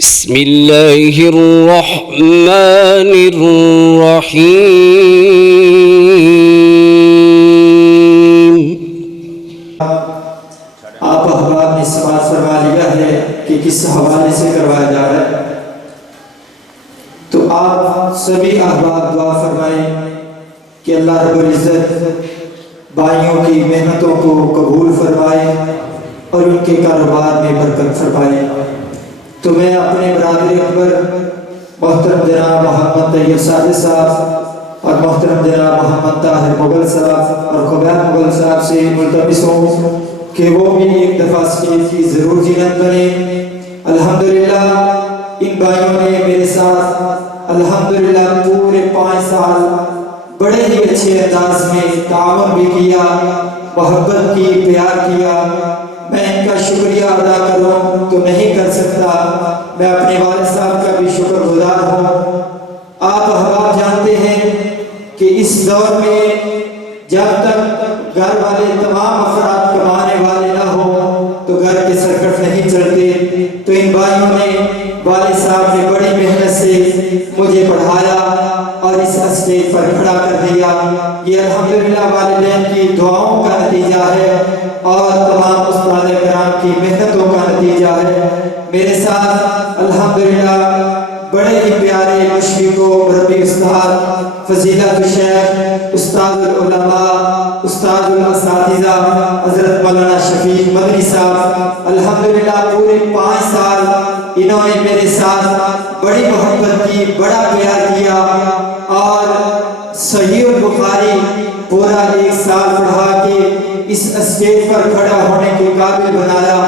بسم اللہ الرحمن الرحیم۔ آپ احباب نے سماعت فرما لیا ہے کہ کس حوالے سے کروایا جا رہا ہے، تو آپ سبھی احباب دعا فرمائیں کہ اللہ رب العزت بھائیوں کی محنتوں کو قبول فرمائے اور ان کے کاروبار میں برکت فرمائے۔ تو میں اپنے برادر اکبر محترم جناب محمد طیب صادق صاحب اور محترم جناب محمد طاہر مغل صاحب اور خبیر مغل صاحب سے ملتمس ہوں کہ وہ بھی ایک دفعہ اسٹیج کی ضرور زینت بنے۔ الحمدللہ ان بھائیوں نے میرے ساتھ الحمدللہ پورے 5 سال بڑے ہی اچھے انداز میں تعاون بھی کیا، محبت کی، پیار کیا۔ میں ان کا شکریہ ادا کروں تو نہیں کر سکتا، میں اپنے والد صاحب کا بھی شکر گزار ہوں۔ آپ احباب جانتے ہیں کہ اس دور میں جب تک گھر والے تمام افراد کمانے والے نہ ہوں تو گھر کے سرکٹ نہیں چلتے۔ تو ان بھائیوں نے، والد صاحب نے بڑی محنت سے مجھے پڑھایا اور اس اسٹیج پر کھڑا کر دیا۔ یہ الحمدللہ والدین کی دعاؤں کا نتیجہ ہے اور تمام استاد کرام کی محنتوں کا نتیجہ ہے۔ میرے ساتھ الحمدللہ بڑے ہی پیارے مشفق و مربی استاد فضیلت الشیخ استاد العلماء استاد الاساتذہ حضرت مولانا شفیق مدنی صاحب الحمدللہ پورے 5 سال انہوں نے میرے ساتھ بڑی محبت کی، بڑا پیار کیا اور صحیح البخاری پورا 1 سال پڑھا کے اس اسٹیج پر کھڑا ہونے کے قابل بنایا۔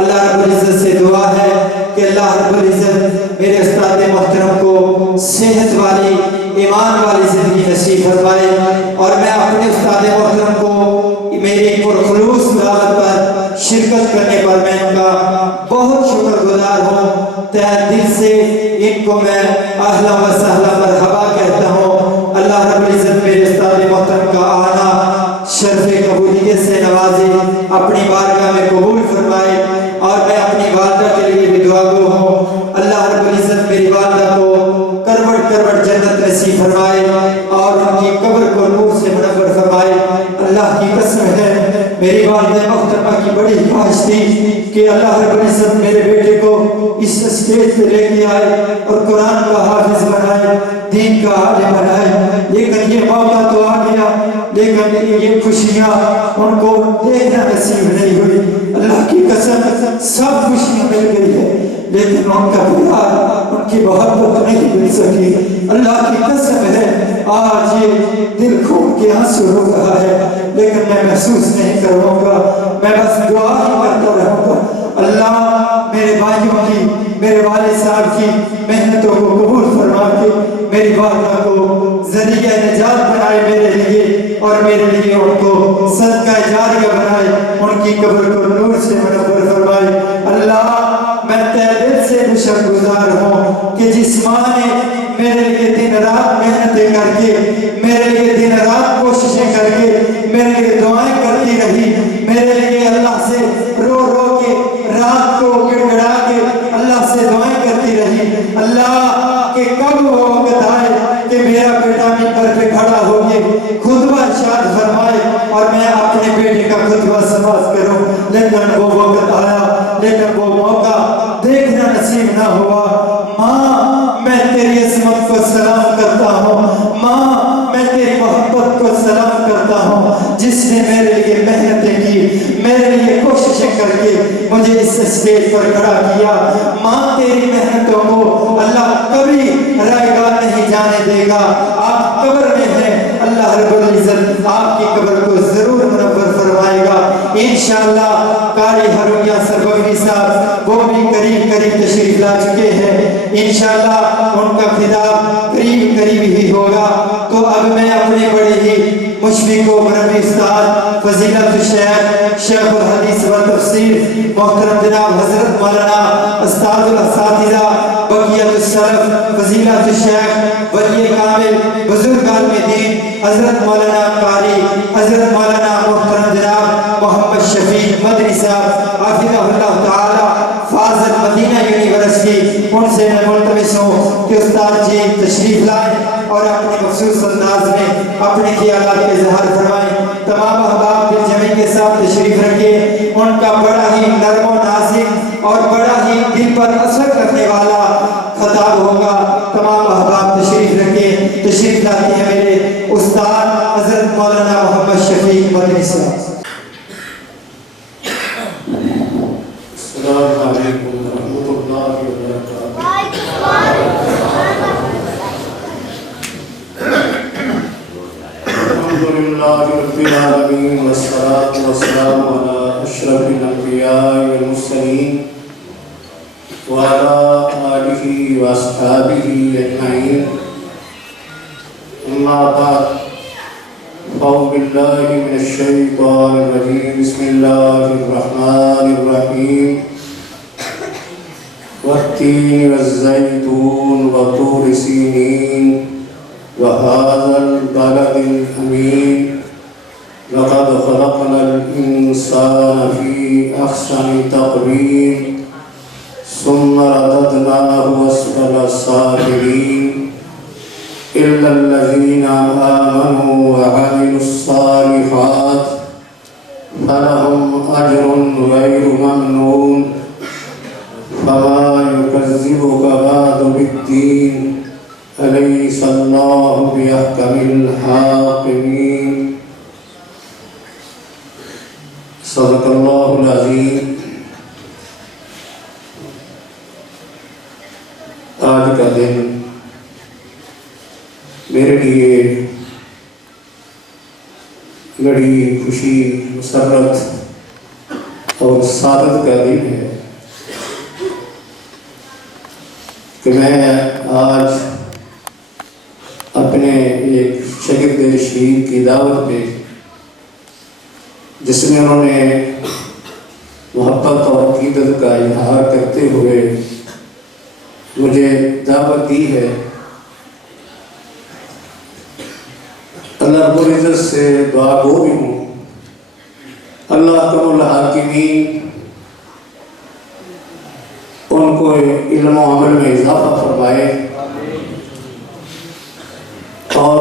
اللہ رب العزت سے دعا ہے کہ اللہ رب العزت میرے استاد محترم کو صحت والی، ایمان والی زندگی نصیب فرمائے، اور میں اپنے استاد محترم کو میری پرخلوص دعوت پر شرکت کرنے پر میں ان کا بہت شکر گزار ہوں۔ تہہ دل سے ان کو میں اہلا و سہلا مرحبا کہتا ہوں۔ اللہ رب العزت میرے استاد محترم کا آنا شرف قبولیت سے نوازے، اپنی بارگاہ میں قبول فرمائے، اور میں اپنی والدہ کے لیے بھی دعا گو ہوں۔ اللہ رب العزت میری والدہ کو کروٹ کروٹ جنت نصیب فرمائے اور ان کی قبر کو نور سے منور فرمائے۔ اللہ کی قسم ہے میری والدہ محترمہ کی بڑی خواہش تھی کہ اللہ رب العزت میرے بیٹے کو اس اسٹیج پہ لے کے آئے اور قرآن کا حافظ بنائے، دین کا عالم بنائے، لیکن یہ موقع تو آ گیا، لیکن یہ خوشیاں ان کو دیکھنا نصیب نہیں ہوئی۔ اللہ کی قسم سب خوشیاں مل گئی ہے لیکن ان کا پیار، ان کی محبت نہیں مل سکی۔ اللہ کی قسم ہے آج یہ دل کھول کے آنسو رو رہا ہے، لیکن میں محسوس نہیں کروں گا، میں بس دعا ہی کرتا رہوں گا۔ اللہ میرے بھائیوں کی، میرے والد صاحب کی محنتوں کو قبول فرما کے میری والدہ کو ذریعہ نجات بنائے میرے لیے، اور میرے لیے ان کو صدقہ جاریہ بنائے، ان کی قبر کو نور سے منور فرمائے۔ اللہ میں تہ دل سے شکر گزار ہوں کہ جس ماں نے میرے لیے دن رات محنتیں کر کے، میرے لیے دن رات کوششیں کر کے، میرے لیے دعائیں کرتی رہی، میرے لیے اللہ سے رو رو کے، رات کو گڑ گڑا کے اللہ سے دعائیں کرتی رہی۔ اللہ کہ کب وہ وقت آئے کہ میرا بیٹا ممبر پہ کھڑا ہو کے خطبہ ارشاد فرمائے اور میں اپنے بیٹے کا خطبہ سماعت کروں، لیکن وہ وقت آیا، لیکن وہ موقع دیکھنا نصیب نہ ہوا۔ ماں میں تیری عظمت کو سلام کرتا ہوں، ماں میں تیری محبت کو سلام کرتا ہوں، جس نے میرے لیے محنتیں کی، میرے لیے کوششیں کر کے مجھے اس اسٹیج پر کھڑا کیا۔ ماں تیری محنتوں کو اللہ کبھی رائے گاہ نہیں جانے دے گا۔ آپ قبر میں ہیں، اللہ رب العزت آپ کی قبر کو ضرور منور فرمائے گا انشاءاللہ۔ قاری ہرویہ سربگری صاحب وہ بھی قریب قریب تشریف لا چکے ہیں، انشاءاللہ ان کا خطاب قریب قریب ہی ہوگا۔ تو اب میں اپنے بڑے ہی مشفق و مربی استاد فضیلت الشیخ شیخ الحدیث و تفسیر محترم جناب حضرت مولانا استاد الاساتذہ بقیت السلف فضیلت الشیخ ولی کامل بزرگان دین حضرت مولانا قاری حضرت مولانا محترم جناب محمد شفیق مدنی صاحب حافظہ اللہ تعالی فاضل مدینہ یونیورسٹی درس کی، ان سے میں ملتمس ہوں کہ استاد جی تشریف لائیں اور اپنے مخصوص انداز میں اپنے خیالات کا اظہار فرمائیں۔ تمام احباب دل جمعی کے ساتھ تشریف رکھیں، ان کا بڑا ہی نرم و نازک اور بڑا ہی دل پر اثر کرنے والا خطاب ہوگا۔ تمام احباب تشریف رکھیں۔ تشریف لاتے ہیں میرے استاد حضرت مولانا محمد شفیق مدنی صاحب۔ السلام علیکم ورحمۃ اللہ وبرکاتہ۔ الحمد للہ رب العالمین والصلاة والسلام علی اشرف الانبیاء والمرسلین وعلی آلہ واصحابہ اجمعین، اما بعد اعوذ باللہ من الشیطان الرجیم، بسم اللہ الرحمن الرحیم، والتین والزیتون وطور سینین وهذا البلد الأمين لقد خلقنا الإنسان في أحسن تقويم ثم رددناه أسفل سافلين إلا الذين آمنوا وعملوا الصالحات فلهم أجر غير ممنون فما يكذبك بعد بالدين أليس الله بأحكم الحاكمين صدق الله العظيم۔ آج کا دن میرے لیے بڑی خوشی، مسرت اور سعادت کا دن ہے کہ میں آج اپنے ایک شاگرد شہید کی دعوت پہ، جس میں انہوں نے محبت اور عقیدت کا اظہار کرتے ہوئے مجھے دعوت دی ہے، اللہ رب العزت سے دعا گو بھی ہوں اللہ احکم الحاکمین ان کو علم و عمل میں اضافہ فرمائے اور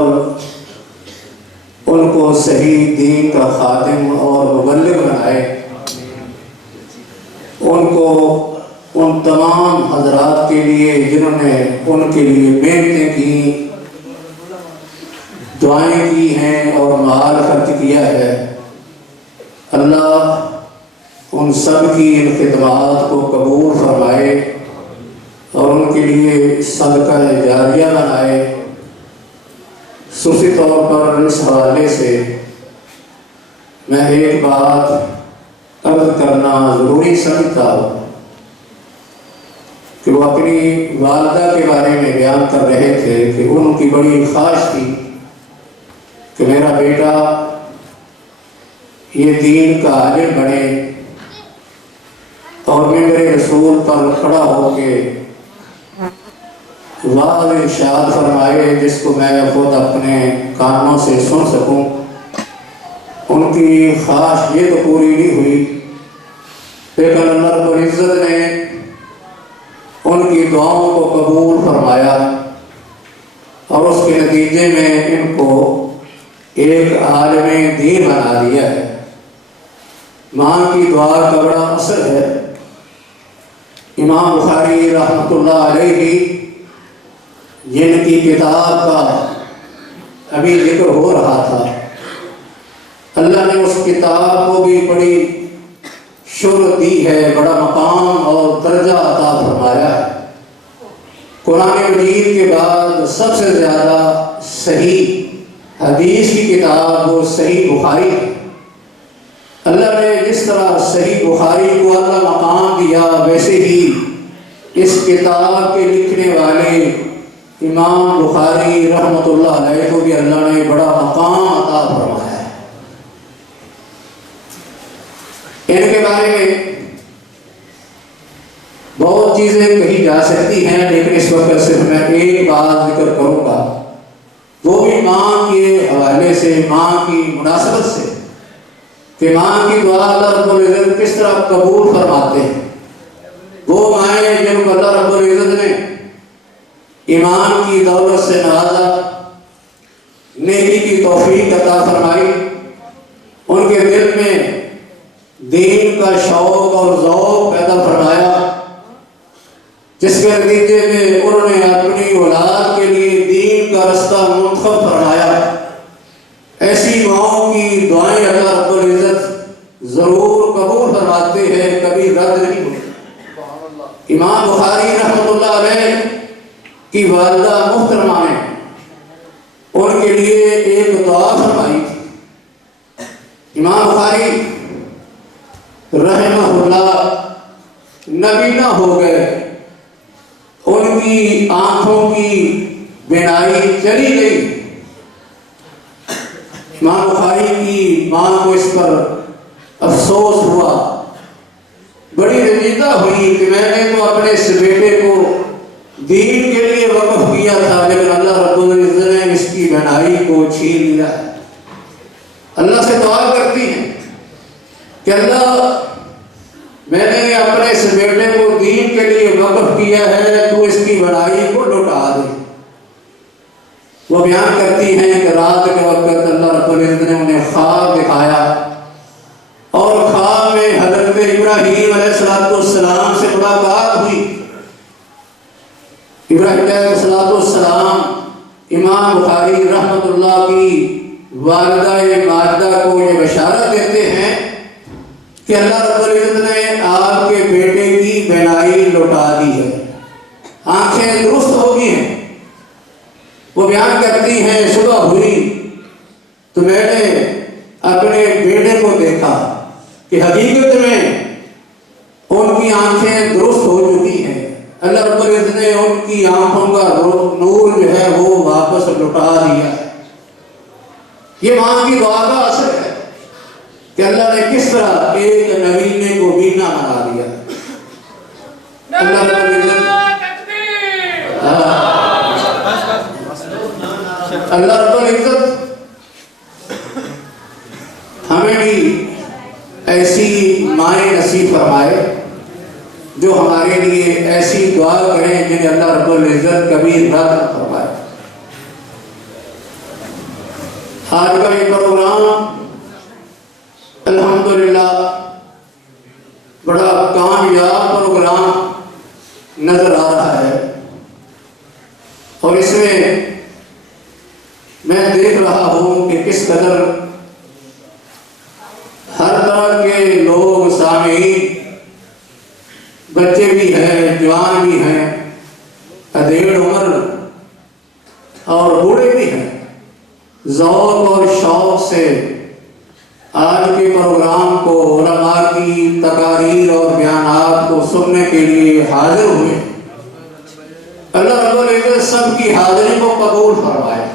ان کو صحیح دین کا خادم اور مبلغ بنائے، ان کو ان تمام حضرات کے لیے جنہوں نے ان کے لیے محنتیں کی، دعائیں کی ہیں اور مال خرچ کیا ہے، اللہ ان سب کی ان خدمات کو قبول فرمائے اور ان کے لیے صدقہ جاریہ بنائے۔ خصوصی طور پر اس حوالے سے میں ایک بات عرض کرنا ضروری سمجھتا ہوں کہ وہ اپنی والدہ کے بارے میں بیان کر رہے تھے کہ ان کی بڑی خواہش تھی کہ میرا بیٹا یہ دین کا عالم بنے اور منبر رسول پر کھڑا ہو کے واضح ارشاد فرمائے جس کو میں خود اپنے کانوں سے سن سکوں۔ ان کی خواہش یہ تو پوری نہیں ہوئی، لیکن اللہ رب العزت نے ان کی دعاؤں کو قبول فرمایا اور اس کے نتیجے میں ان کو ایک عالم دین بنا دیا ہے۔ ماں کی دعا کا بڑا اثر ہے۔ امام بخاری رحمۃ اللہ علیہ جن کی کتاب کا ابھی ذکر ہو رہا تھا، اللہ نے اس کتاب کو بھی بڑی شہرت دی ہے، بڑا مقام اور درجہ عطا فرمایا ہے۔ قرآن مجید کے بعد سب سے زیادہ صحیح حدیث کی کتاب وہ صحیح بخاری ہے۔ اللہ نے جس طرح صحیح بخاری کو اللہ مقام دیا، ویسے ہی اس کتاب کے لکھنے والے امام بخاری رحمۃ اللہ علیہ کو بھی اللہ نے بڑا مقام عطا فرمایا ہے۔ ان کے بارے میں بہت چیزیں کہی جا سکتی ہیں، لیکن اس وقت صرف میں ایک بات ذکر کروں گا، وہ بھی ماں کے حوالے سے، ماں کی مناسبت سے، کہ ماں کی دعا اللہ رب العزت کس طرح قبول فرماتے ہیں۔ وہ مائیں جن کو اللہ رب العزت نے ایمان کی دولت سے نوازا، نیکی کی توفیق عطا فرمائی، ان کے دل میں دین کا شوق اور ذوق پیدا فرمایا، جس کے نتیجے میں انہوں نے اپنی اولاد کے لیے دین کا رستہ منتخب فرمایا۔ ایسی ماؤں کی دعائیں اللہ رب العزت ضرور قبول فرماتے ہیں، کبھی رد نہیں ہوتی۔ امام بخاری رحمۃ اللہ علیہ کی والدہ محترمہ نے ان کے لیے ایک دعا فرمائی تھی۔ امام بخاری رحمہ اللہ نبینا ہو گئے، ان کی آنکھوں کی بینائی چلی گئی۔ امام بخاری کی ماں کو اس پر افسوس ہوا، بڑی رنجیدہ ہوئی کہ میں نے تو اپنے اس بیٹے کو دین کے لیے وقف کیا تھا، لیکن اللہ رب العزت نے اس کی بینائی کو چھین لیا۔ اللہ سے دعا کرتی ہیں کہ اللہ میں نے اپنے اس بیٹے کو دین کے لیے وقف کیا ہے، تو اس کی بڑائی کو لوٹا دے۔ وہ بیان کرتی ہیں کہ رات کے وقت اللہ رب العزت نے انہیں خواب دکھایا، اور خواب میں حضرت ابراہیم علیہ السلام سے ملاقات ہوئی۔ ابراہیم علیہ السلام امام بخاری رحمۃ اللہ کی والدہ ماجدہ کو یہ بشارت دیتے ہیں کہ اللہ رب العزت نے آپ کے بیٹے کی بینائی لوٹا دی ہے، آنکھیں درست ہو گئی ہیں۔ وہ بیان کرتی ہیں صبح ہوئی تو میں نے اپنے بیٹے کو دیکھا کہ حقیقت میں ان کی آنکھیں درست ہو چکی ہیں، اللہ رب العزت نے ان کی آنکھوں کا نور جو ہے وہ واپس لوٹا دیا۔ یہ ماں کی دعا کا اثر ہے کہ اللہ نے کس طرح ایک نبینے کو بینا بنا دیا۔ اللہ رب العزت ہمیں بھی ایسی مائیں نصیب فرمائے جو ہمارے لیے ایسی دعا کریں جنہیں اللہ رب العزت کبھی رد نہ فرمائے۔ آج کا یہ پروگرام الحمدللہ بڑا کامیاب پروگرام نظر آ رہا ہے، اور اس میں دیکھ رہا ہوں کہ کس قدر ہر طرح کے لوگ سامعین، بچے بھی ہیں، جوان بھی ہیں، ادھیڑ عمر اور بوڑھے بھی ہیں، ذوق اور شوق سے آج کے پروگرام کو، علماء کی تقاریر اور بیانات کو سننے کے لیے حاضر ہوئے۔ اللہ رب العزت سب کی حاضری کو قبول فرمائے۔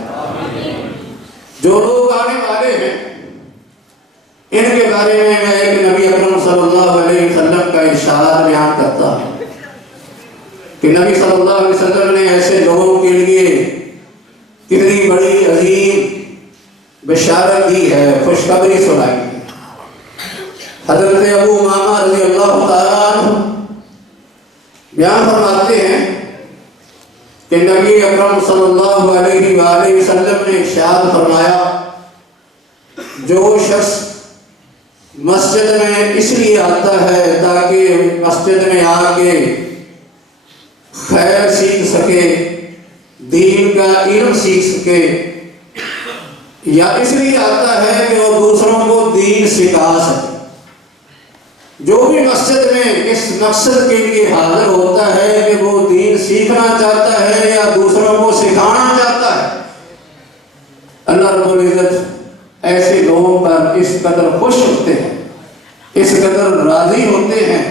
جو لوگ آنے والے ہیں ان کے بارے میں ایک نبی اکرم صلی اللہ علیہ وسلم کا ارشاد بیان کرتا ہوں کہ نبی صلی اللہ علیہ وسلم نے ایسے لوگوں کے لیے کتنی بڑی عظیم بشارت دی ہے، خوشخبری سنائی ہے۔ حضرت ابو امامہ رضی اللہ تعالیٰ عنہ بیان فرماتے ہیں کہ نبی اکرم صلی اللہ علیہ وآلہ وسلم نے ارشاد فرمایا، جو شخص مسجد میں اس لیے آتا ہے تاکہ مسجد میں آ کے خیر سیکھ سکے، دین کا علم سیکھ سکے، یا اس لیے آتا ہے کہ وہ دوسروں کو دین سکھا سکے، جو بھی مسجد میں اس مقصد کے لیے حاضر ہوتا ہے کہ وہ دین سیکھنا چاہتا ہے یا دوسروں کو سکھانا چاہتا ہے، اللہ رب العزت ایسے لوگوں پر اس قدر خوش ہوتے ہیں، اس قدر راضی ہوتے ہیں،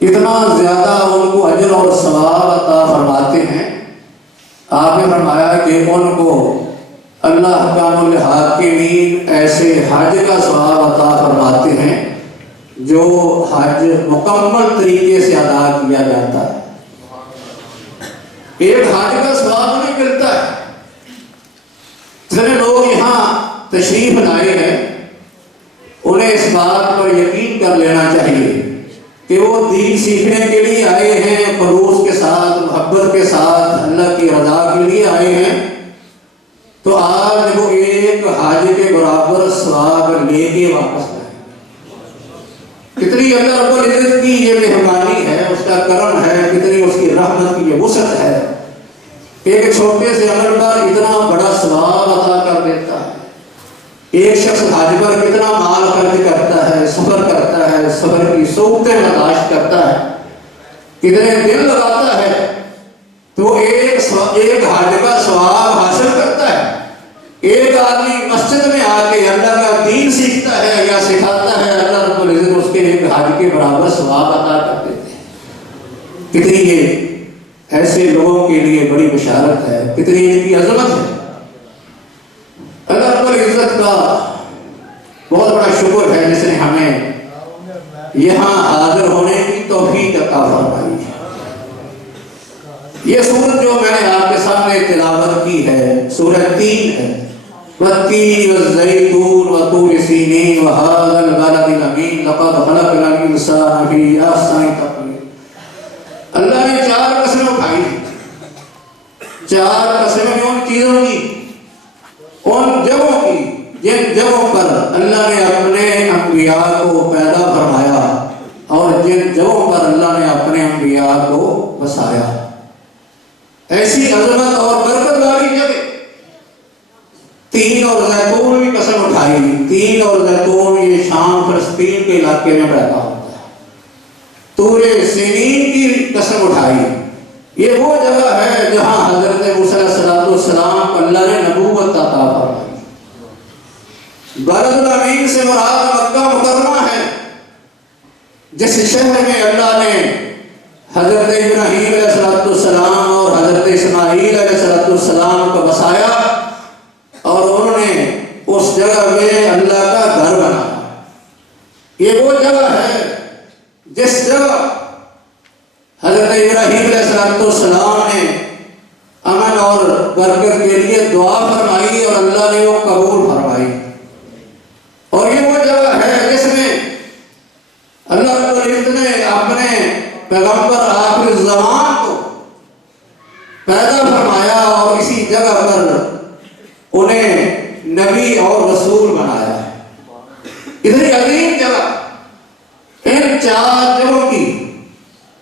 اتنا زیادہ ان کو اجر اور ثواب عطا فرماتے ہیں۔ آپ نے فرمایا کہ ان کو اللہ احکام الحاکمین ایسے حج کا ثواب عطا فرماتے ہیں جو حج مکمل طریقے سے ادا کیا جاتا ہے۔ ایک حج کا ثواب نہیں ملتا ہے۔ جتنے لوگ یہاں تشریف لائے ہیں انہیں اس بات پر یقین کر لینا چاہیے کہ وہ دین سیکھنے کے لیے آئے ہیں، خلوص کے ساتھ، محبت کے ساتھ، اللہ کی رضا کے لیے آئے ہیں، تو آج وہ ایک حاجی کے برابر ثواب لے کے واپس آئے۔ کتنی اللہ رب العزت کی یہ مہربانی ہے، اس کا کرم ہے، کتنی اس کی رحمت کی یہ وسعت ہے، ایک چھوٹے سے عمل پر اتنا بڑا ثواب عطا کر دیتا ہے۔ ایک شخص حج پر کتنا مال خرچ کرتا ہے، سفر کرتا ہے، سفر کی صعوبتیں برداشت کرتا ہے، کتنے دن لگاتا ہے، تو ایک حج کا ثواب حاصل کرتا ہے۔ ایک آدمی مسجد میں آ کے اللہ کا دین سیکھتا ہے یا سکھاتا ہے، اللہ رب العزت اس کے ایک حج کے برابر ثواب عطا کر دیتے ہیں۔ کتنی یہ ایسے لوگوں کے لیے بڑی بشارت ہے، کتنی ان کی عظمت ہے۔ اللہ رب العزت کا بہت بڑا شکر ہے جس نے ہمیں یہاں حاضر ہونے کی توفیق عطا فرمائی ہے۔ یہ سورت جو میں نے آپ کے سامنے تلاوت کی ہے، سورہ 3 ہے، والتین والزیتون وطور سینین وہذا البلد الامین لقد خلقنا الانسان فی احسن تقویم۔ اللہ نے 4 قسمیں اٹھائی، 4 قسمیں ان چیزوں کی، ان جگہوں کی جن جگہوں پر اللہ نے اپنے انبیاء کو پیدا فرمایا اور جن جگہوں پر اللہ نے اپنے انبیاء کو بسایا۔ ایسی عظمت اور برکت والی جگہ۔ تین اور زیتون بھی قسم اٹھائی۔ تین اور زیتون یہ شام فلسطین کے علاقے میں پیدا ہوتا ہے۔ طور سینین کی قسم اٹھائی، یہ وہ جگہ ہے جہاں حضرت موسیٰ علیہ السلام کو اللہ نے نبوت عطا فرمائی۔ بلد الامین سے مراد مکہ مکرمہ ہے، جس شہر میں اللہ نے حضرت ابراہیم علیہ السلام اور حضرت اسماعیل علیہ السلام کو بسایا، اور انہوں نے اس جگہ میں اللہ کا گھر بنایا۔ یہ وہ جگہ ہے جس جگہ حضرت ابراہیم علیہ السلام نے امن اور برکت کے لیے دعا فرمائی اور اللہ نے وہ قبول فرمائی۔ اور یہ وہ جگہ ہے جس میں اللہ رب العزت نے اپنے پیغمبر آخر الزمان کو پیدا فرمایا اور اسی جگہ پر انہیں نبی اور رسول بنایا ہے۔ اتنی عظیم جگہ، ان 4 جگہوں کی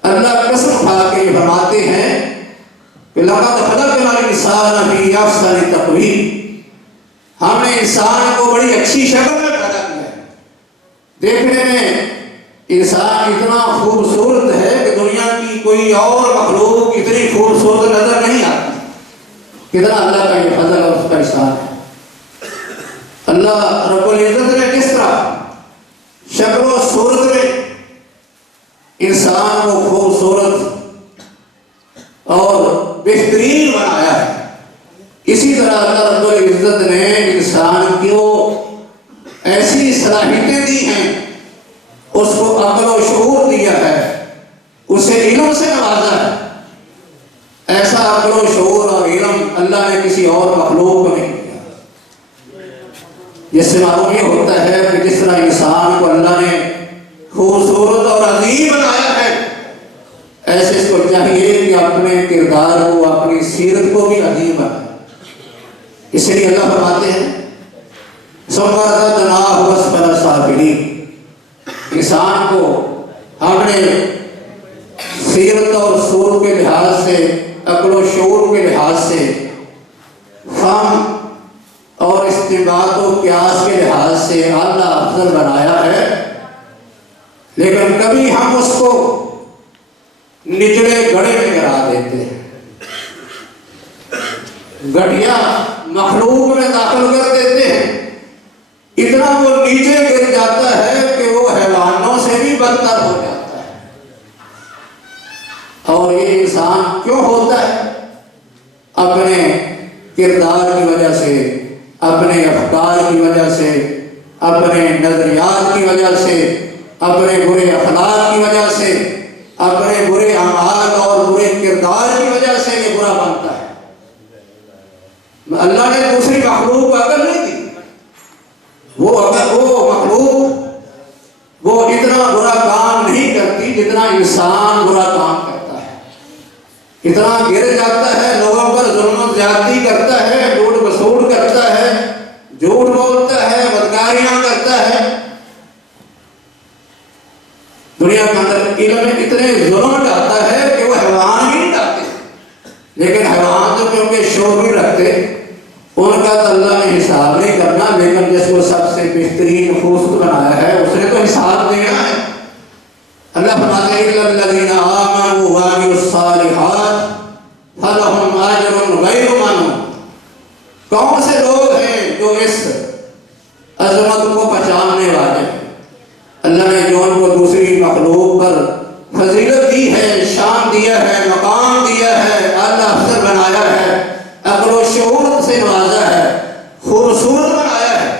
اللہ قسم کھا کے فرماتے ہیں کہ لقد خلقنا الانسان فی احسن تقویم، ہم نے انسان کو بڑی اچھی شکل میں پیدا کیا ہے۔ دیکھنے میں انسان اتنا خوبصورت ہے کہ دنیا کی کوئی اور مخلوق اتنی خوبصورت نظر نہیں آتی۔ کتنا اللہ کا یہ فضل اور اس کا احسان ہے۔ اللہ رب العزت نے کس طرح شکل و صورت میں انسان کو خوبصورت اور بہترین بنایا ہے، اسی طرح اللہ رب العزت نے انسان کو ایسی صلاحیتیں دی ہیں، اس کو عقل و شعور دیا ہے، اسے علم سے نوازا ہے۔ ایسا عقل و شعور اور علم اللہ نے کسی اور مخلوق کو نہیں دیا۔ جس سے معلوم یہ ہوتا ہے کہ جس طرح انسان کو اللہ نے خوبصورت اور عظیم بنایا ہے، ایسے اس کو چاہیے کہ اپنے کردار کو، اپنی سیرت کو بھی عظیم بنائے۔ اس لیے اللہ فرماتے ہیں سَوَّرْنَاهُ وَأَسْفَلَ سَافِلِينَ، انسان کو ہم نے سیرت اور صورت کے لحاظ سے، عقل و شعور کے لحاظ سے، فہم اور استنباط و قیاس کے لحاظ سے اعلیٰ افضل بنایا ہے، لیکن کبھی ہم اس کو نچلے گڑھے میں گرا دیتے ہیں، گٹھیا مخلوق میں داخل کر دیتے ہیں، اتنا وہ نیچے گر جاتا ہے کہ وہ حیوانوں سے بھی بدتر ہو جاتا ہے۔ اور یہ انسان کیوں ہوتا ہے؟ اپنے کردار کی وجہ سے، اپنے افکار کی وجہ سے، اپنے نظریات کی وجہ سے، اپنے برے اخلاق کی وجہ سے، اپنے برے اعمال اور برے کردار کی وجہ سے یہ برا بنتا ہے۔ اللہ نے دوسری مخلوق کو عقل نہیں دی، وہ مخلوق وہ اتنا برا کام نہیں کرتی اتنا گر جاتا ہے، لوگوں پر ظلم و زیادتی کرتا ہے، لوٹ وسوٹ کرتا ہے، جھوٹ بولتا ہے، بدکاریاں کرتا ہے. دنیا کے اندر علم میں اتنے ظلم ڈالتا ہے کہ وہ حیوان بھی نہیں ڈالتے. لیکن حیوان تو کیونکہ شعور نہیں رکھتے، ان کا تو اللہ نے حساب نہیں کرنا. لیکن جس کو سب سے بہترین خوبصورت بنایا ہے اس نے تو حساب دینا ہے. اللہ فرماتے ہیں اِلَّا الَّذِينَ آمَنُوا وَعَمِلُوا الصَّالِحَاتِ فَلَهُمْ أَجْرٌ غَيْرُ مَمْنُونٍ. کون سے لوگ ہیں جو اس عظمت کو پہچاننے والے ہیں؟ اللہ نے جو ان کو دوسری مخلوق پر فضیلت دی ہے، شان دیا ہے، مقام دیا ہے، اعلیٰ افسر بنایا ہے، عقل و شعور سے نوازا ہے، خوبصورت بنایا ہے.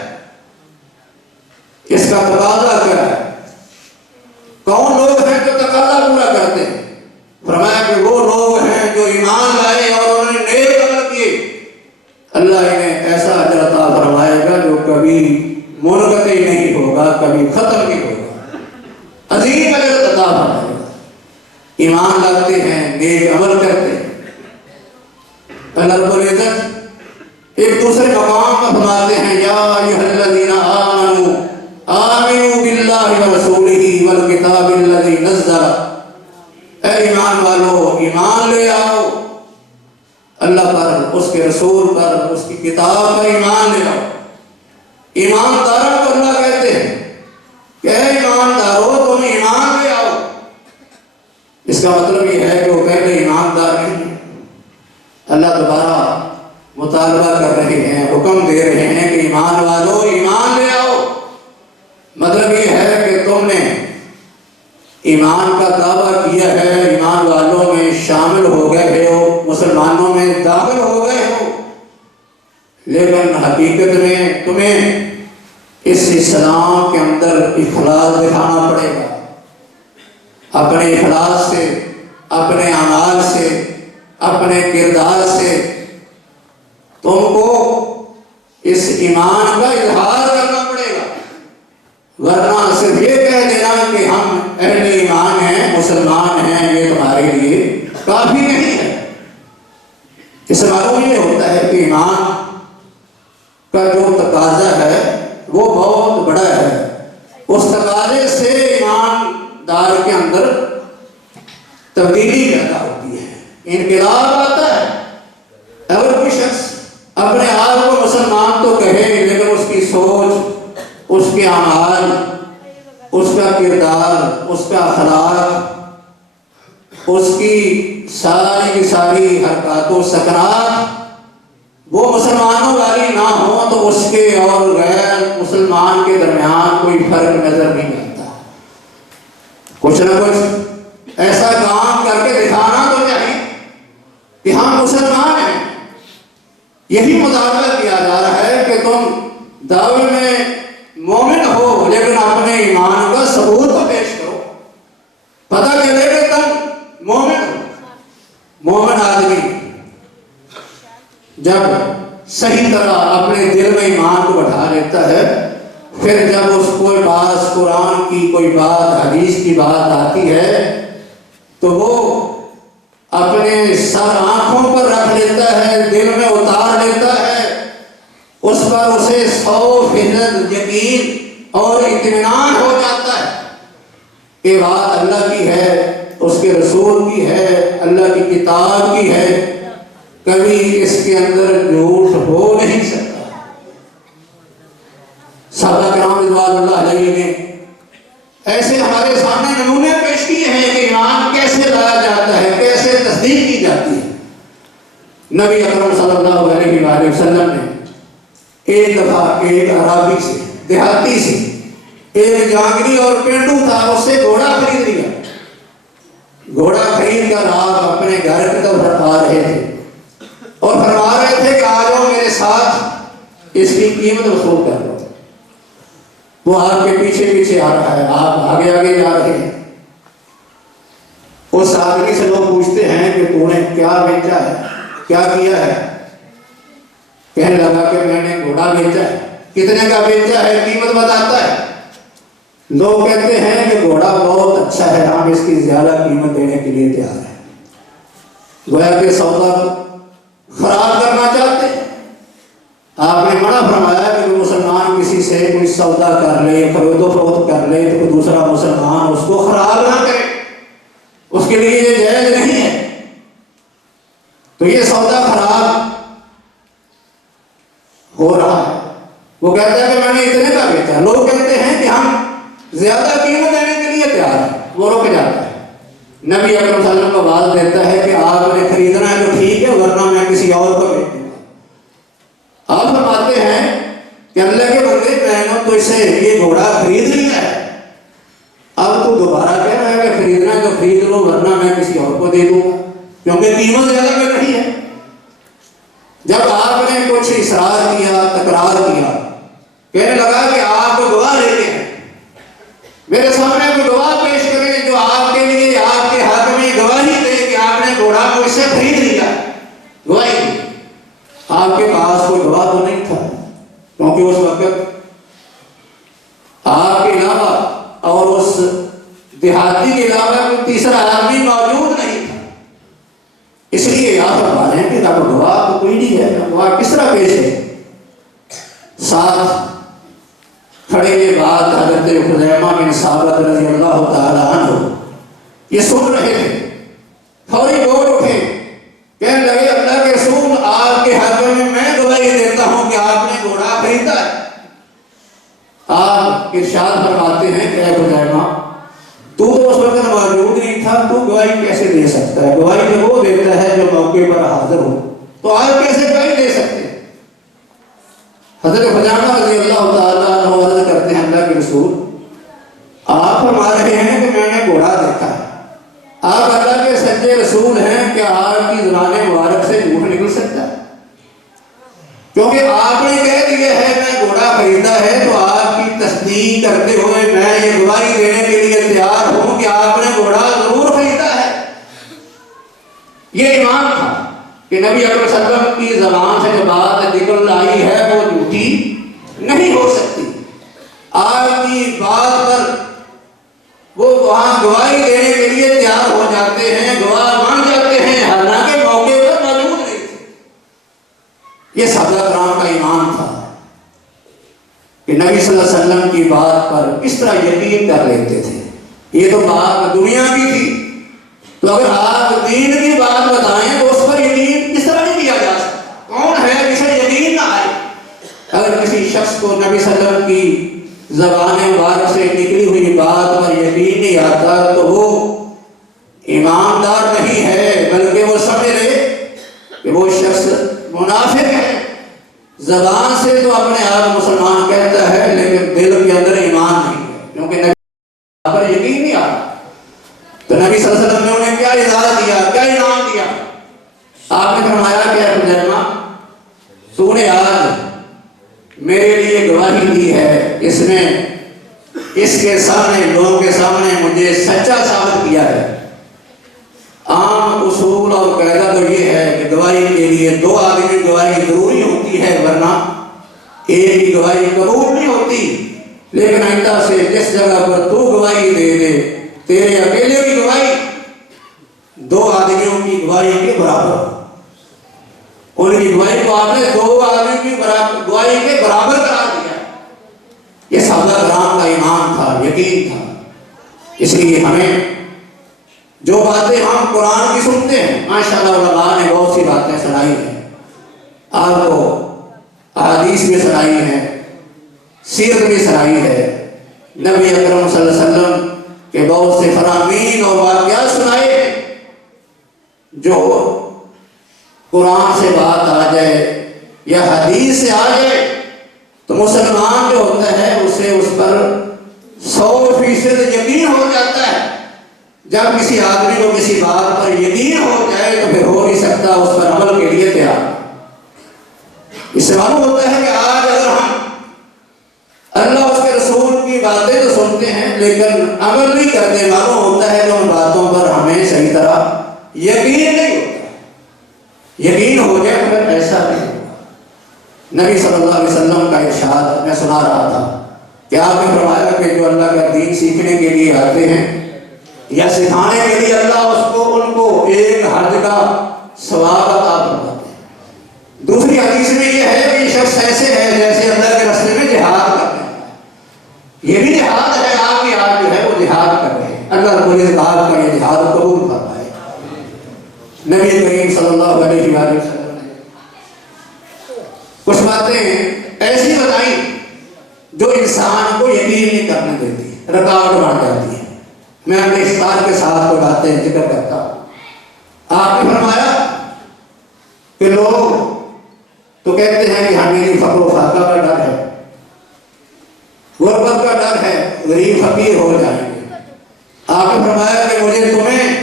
اس کا تقاضا کیا ہے؟ کون لوگ ہیں جو تقاضا پورا کرتے ہیں؟ فرمایا کہ وہ لوگ ہیں جو ایمان لائے اور انہوں نے نیک عمل کیے. اللہ انہیں ایسا اجر عطا فرمائے گا جو کبھی منقطع نہیں ہوگا، کبھی ختم نہیں ہوگا. عظیم اجر عطا فرمائے گا. ایمان لاتے ہیں، نیک عمل کرتے ہیں. اللہ رب العزت ایک دوسرے مقام پر فرماتے ہیں یا ایھا الذین آمنوا آمنوا باللہ ورسولہ والکتاب الذی نزل. اے ایمان والو، ایمان لے آؤ اللہ پر، اس کے رسول پر، اس کی کتاب پر ایمان لے آؤ. ایمانداروں کو اللہ کہتے ہیں کہ اے ایماندارو تم ایمان لے آؤ. اس کا مطلب یہ ہے کہ وہ پہلے ایماندار نہیں ہیں. اللہ دوبارہ مطالبہ کر رہے ہیں، حکم دے رہے ہیں کہ ایمان والو ایمان لے آؤ. مطلب یہ ہے کہ تم نے ایمان کا دعویٰ کیا ہے، ایمان والوں میں شامل ہو گئے ہو، مسلمانوں میں داخل ہو گئے ہو، لیکن حقیقت میں تمہیں اس اسلام کے اندر اخلاص دکھانا پڑے گا. اپنے اخلاص سے، اپنے اعمال سے، اپنے کردار سے تم کو اس ایمان کا اظہار کرنا پڑے گا. ورنہ صرف یہ کہہ دینا کہ ہم اہل ایمان ہیں، مسلمان ہیں، یہ تمہارے لیے کافی نہیں ہے. اس سے معلوم یہ ہوتا ہے کہ ایمان کا جو تقاضا ہے وہ بہت بڑا ہے. اس تقاضے سے ایماندار کے اندر تبدیلی پیدا ہوتی ہے، انقلاب آتا ہے. اگر کوئی شخص اپنے آپ کو مسلمان تو کہے لیکن اس کی سوچ، اس کے اعمال، اس کا کردار، اس کا اخلاق، اس کی ساری کی ساری حرکات و سکنات وہ مسلمانوں والی نہ ہو تو اس کے اور غیر مسلمان کے درمیان کوئی فرق نظر نہیں آتا. کچھ نہ کچھ ایسا کام کر کے دکھانا تو چاہیے کہ ہم مسلمان ہیں. یہی مطالبہ کیا جا رہا ہے کہ تم دعوے میں مومن ہو لیکن اپنے ایمان کا ثبوت تو پیش کرو، پتہ چلے کہ تم مومن ہو. مومن آدمی جب صحیح طرح اپنے دل میں ایمان کو بٹھا لیتا ہے، پھر جب اس کو پاس قرآن کی کوئی بات، حدیث کی بات آتی ہے تو وہ اپنے سر آنکھوں پر رکھ لیتا ہے، دل میں اتار لیتا ہے. اس پر اسے 100% یقین اور اطمینان ہو جاتا ہے کہ بات اللہ کی ہے، اس کے رسول کی ہے، اللہ کی کتاب کی ہے، کبھی اس کے اندر جھوٹ ہو نہیں سکتا. صحابہ کرام رضوان اللہ علیہ نے ایسے ہمارے سامنے نمونے پیش کیے ہیں کہ ایمان کیسے لایا جاتا ہے، کیسے تصدیق کی جاتی ہے. نبی اکرم صلی اللہ علیہ وآلہ وسلم نے ایک دفعہ ایک عرابی سے، دیہاتی سے، ایک جانگری اور پینڈو تھا، اس سے گھوڑا خرید لیا. گھوڑا خرید کر آپ اپنے گھر کی طرف آ رہے تھے اور فرما رہے تھے کہ آ جاؤ میرے ساتھ، اس کی قیمت وصول کر لو. وہ آپ کے پیچھے پیچھے آ رہا ہے، آپ آگے آگے جا رہے ہیں. اس آدمی سے لوگ پوچھتے ہیں کہ تو نے کیا بیچا ہے، کیا کیا ہے؟ کہنے لگا کہ میں نے گھوڑا بیچا ہے. کتنے کا بیچا ہے؟ قیمت بتاتا ہے. لوگ کہتے ہیں کہ گھوڑا بہت اچھا ہے، ہم اس کی زیادہ قیمت دینے کے لیے تیار ہیں. گویا کہ سودا خراب کرنا چاہتے ہیں۔ آپ نے منع فرمایا کہ کوئی مسلمان کسی سے کوئی سودا کر لے، خرید و فروخت کر لے تو کوئی دوسرا مسلمان اس کو خراب نہ کرے، اس کے لیے یہ جائز نہیں ہے۔ تو یہ سودا خراب ہو رہا ہے۔ وہ کہتا ہے کہ میں نے اتنے کا بیچا، لوگ کہتے ہیں کہ ہم زیادہ قیمت دینے کے لیے تیار ہیں، وہ رک جاتا ہے۔ نبی اکرم صلی اللہ علیہ وسلم کو بات دیتا ہے کہ آپ نے خریدنا ہے تو ٹھیک ہے، ورنہ میں کسی اور کو بیچ دوں گا۔ آپ فرماتے ہیں کہ اللہ کے بندے میں نے تو اسے یہ گھوڑا خرید لیا ہے، اب تو دوبارہ کہہ رہا ہے کہ خریدنا ہے تو خرید لو، ورنہ میں کسی اور کو دے دوں گا، کیونکہ قیمت زیادہ میں نہیں ہے۔ جب آپ نے کچھ اصرار کیا، تکرار کیا، کہنے لگا کہ آپ کو گواہ لیتے ہیں، میرے سامنے کوئی گواہ پیش کرے جو آپ کے لیے، آپ کے حق میں گواہی دے کہ آپ نے گھوڑا مجھ سے خرید لیا، گواہی دی۔ آپ کے پاس کوئی گواہ تو نہیں تھا، کیونکہ اس وقت آپ کے علاوہ اور اس دیہاتی کے علاوہ کوئی تیسرا آدمی موجود نہیں تھا، اس لیے آپ فرما رہے ہیں کہ اب گواہ تو کوئی نہیں ہے، گواہ کس طرح پیش ہے؟ ساتھ کھڑے کے بعد حضرت خزیمہ بن ثابت رضی اللہ تعالی عنہ یہ سن رہے تھے، فوری بول اٹھے، کہنے لگے اللہ کے رسول آپ کے حق میں گواہی دیتا ہوں کہ آپ نے گھوڑا خریدا ہے۔ آپ ارشاد فرماتے ہیں کہ اے خزیمہ تو اس وقت موجود نہیں تھا، تو گواہی کیسے دے سکتا ہے؟ گواہی تو وہ دیتا ہے جو موقع پر حاضر ہو، تو آپ کیسے گواہی دے سکتے ہیں؟ حضرت خزیمہ رضی اللہ تعالیٰ عنہ عرض کرتے ہیں اللہ کے رسول آپ فرما رہے ہیں کہ میں نے گھوڑا دیکھا ہے، آپ اللہ کے سچے رسول ہیں، کیا آپ کی زبان مبارک سے جھوٹ نکل سکتا ہے؟ کیونکہ آپ نے کہہ دیا ہے میں گھوڑا خریدا ہے، تو آپ کی تصدیق کرتے ہوئے میں یہ گواہی دینے کے لیے تیار ہوں کہ آپ نے گھوڑا ضرور خریدا ہے۔ یہ ایمان تھا کہ نبی اکرم صلی اللہ علیہ وسلم کی زبان سے جو بات نکل آئی ہے وہ جھوٹی نہیں ہو سکتی۔ آپ کی بات پر وہ وہاں گواہی دینے کے لیے تیار ہو جاتے ہیں، گواہ مان جاتے ہیں، حالانکہ موقع پر موجود نہیں تھے۔ یہ صحابہ کرام کا ایمان تھا کہ نبی صلی اللہ علیہ وسلم کی بات پر کس طرح یقین کر لیتے تھے۔ یہ تو بات دنیا کی تھی، تو اگر آپ دین کی بات بتائیں تو اس پر یقین کس طرح نہیں کیا جا سکتا؟ کون ہے جسے یقین نہ آئے؟ اگر کسی شخص کو نبی صلی اللہ علیہ وسلم کی زبان مبارک سے نکلی ہوئی بات پر یقین نہیں آتا تو وہ ایماندار نہیں ہے، بلکہ وہ سمجھ لے کہ وہ شخص منافق ہے۔ زبان سے تو اپنے آپ مسلمان کہتا ہے لیکن دل کے اندر ایمان نہیں ہے، کیونکہ نبی پر یقین نہیں آتا۔ تو نبی صلی اللہ علیہ وسلم نے انہیں کیا اجازت دیا، کیا انعام دیا؟ آپ نے فرمایا کہ اے خزیمہ تو نے آج میرے لیے گواہی دی ہے، اس نے اس کے سامنے، لوگوں کے سامنے مجھے سچا ثابت کیا ہے۔ عام اصول اور قاعدہ تو یہ ہے کہ گواہی کے لیے دو آدمی کی گواہی ضروری ہوتی ہے، ورنہ ایک کی گواہی قبول نہیں ہوتی۔ لیکن آئندہ سے جس جگہ پر تو گواہی دے دے، تیرے اکیلے کی گواہی دو آدمیوں کی گواہی کے برابر، ان کی گواہی کو آپ نے دو آدمی کی گواہی کے برابر قرار دیا۔ یہ صحابہ کرام کا ایمان تھا، یقین تھا۔ اس لیے ہمیں جو باتیں ہم قرآن کی سنتے ہیں، ماشاءاللہ علماء نے بہت سی باتیں سنائی ہیں، آپ کو احادیث میں سنائی ہیں، سیرت میں سنائی ہے، نبی اکرم صلی اللہ علیہ وسلم کہ بہت سے فرامین اور واقعات سنائے ہیں۔ جو قرآن سے بات آ جائے یا حدیث سے آ جائے تو مسلمان جو ہوتا ہے اسے اس پر 100% یقین ہو جاتا ہے۔ جب کسی آدمی کو کسی بات پر یقین ہو جائے تو پھر ہو نہیں سکتا اس پر عمل کے لیے تیار۔ اس سے معلوم ہوتا ہے کہ آج اگر ہم اللہ اس کے رسول کی باتیں تو سنتے ہیں لیکن عمل نہیں کرتے، معلوم ہوتا ہے کہ ان باتوں پر ہمیں صحیح طرح یقین نہیں ہوتا۔ یقین ہو جائے پھر ایسا نہیں ہوگا۔ نبی صلی اللہ علیہ وسلم کا ارشاد میں سنا رہا تھا کہ آپ نے فرمایا کہ جو اللہ کا دین سیکھنے کے لیے آتے ہیں یا سکھانے کے لیے اللہ ان کو ایک حج کا ثواب عطا فرماتے ہیں۔ دوسری حدیث میں یہ ہے کہ یہ شخص ایسے ہے جیسے اللہ کے راستے میں جہاد کر رہے ہیں، یہ بھی جہاد ہے، آپ بھی آج جو ہے وہ جہاد کر رہے ہیں، اللہ رب العزت آپ کا یہ جہاد قبول فرمائے۔ نبی کریم صلی اللہ علیہ وآلہ وسلم نے کچھ باتیں ایسی بتائی جو انسان کو یقین نہیں کرنے دیتی، رکاوٹ بن جاتی ہے۔ میں اپنے استاد کے ساتھ کوئی باتیں ذکر کرتا ہوں۔ آپ نے فرمایا کہ لوگ تو کہتے ہیں کہ ہمیں فقر و فاقہ کا ڈر ہے، غربت کا ڈر ہے، غریب فقیر ہو جائیں گے۔ آپ نے فرمایا کہ مجھے تمہیں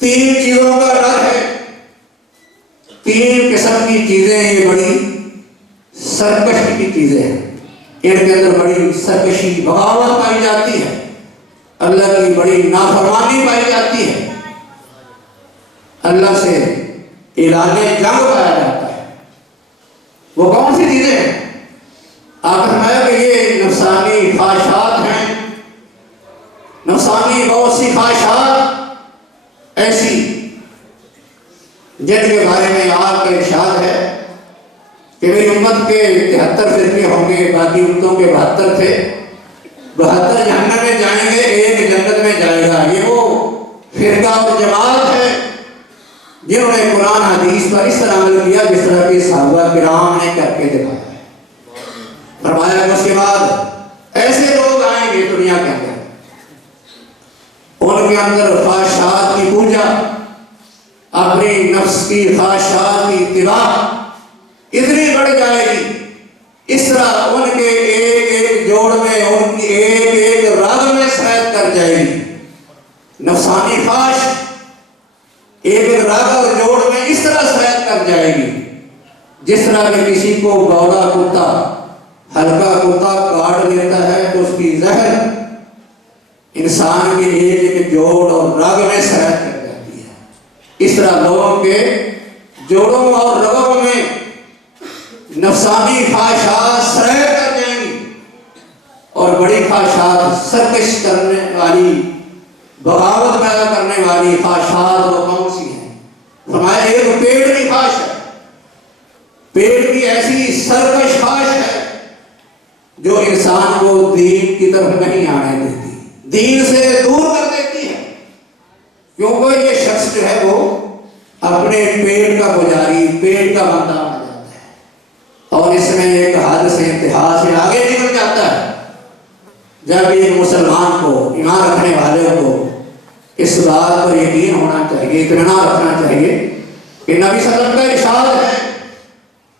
3 چیزوں کا ڈر ہے، 3 قسم کی چیزیں، یہ بڑی سرکشی کی چیزیں ہیں، ان کے اندر بڑی سرکشی، بغاوت پائی جاتی ہے، اللہ کی بڑی نافرمانی پائی جاتی ہے، اللہ سے اعلان جنگ پایا جاتا ہے۔ وہ کون سی چیزیں ہیں؟ آپ نے فرمایا کہ یہ نفسانی خواہشات ہیں، نفسانی بہت سی خواہشات ایسی جن کے بارے میں آپ کا ارشاد ہے کہ میری امت کے 73 فرقے ہوں گے، باقی امتوں کے 72 تھے، 72 جہنم میں جائیں گے، ایک جنت میں جائے گا۔ یہ وہ فرقہ اور جماعت ہے جنہوں نے قرآن حدیث پر اس طرح عمل کیا جس طرح کہ صحابہ کرام نے کر کے دکھایا ہے۔ فرمایا کہ اس کے بعد ایسے لوگ آئیں گے دنیا کے اندر، ان کے اندر خواہشات کی پوجا، اپنی نفس کی خواہشات کی اتباع اتنی بڑھ جائے گی، اس طرح ان کے ایک ایک جوڑ میں، ان کی ایک ایک رگ میں سرایت کر جائے گی نفسانی خواہش، ایک ایک رگ اور جوڑ میں اس طرح سرایت کر جائے گی جس طرح کہ کسی کو بوڑا کتا، ہلکا کتا کاٹ لیتا ہے تو اس کی زہر انسان کے ایک ایک جوڑ اور رگ میں سرایت کر جاتی ہے۔ اس طرح لوگوں کے جوڑوں اور رگوں میں نفسانی خواہشات سرایت کر جائیں گی، اور بڑی خواہشات، سرکش کرنے والی، بغاوت پیدا کرنے والی خواہشات وہ کون سی ہیں؟ فرمایا ایک پیٹ کی خواہش ہے، پیٹ کی ایسی سرکش خواہش ہے جو انسان کو دین کی طرف نہیں آنے دیتی، دین سے دور کر دیتی ہے، کیونکہ یہ شخص جو ہے وہ اپنے پیٹ کا پجاری، پیٹ کا بندہ بن جاتا ہے، اور اس میں ایک حد سے انتہا سے آگے نکل جاتا ہے۔ جب ایک مسلمان کو، ایمان رکھنے والے کو اس بات پر یقین ہونا چاہیے، اطمینان رکھنا چاہیے کہ نبی صلی اللہ علیہ وسلم کا ارشاد ہے،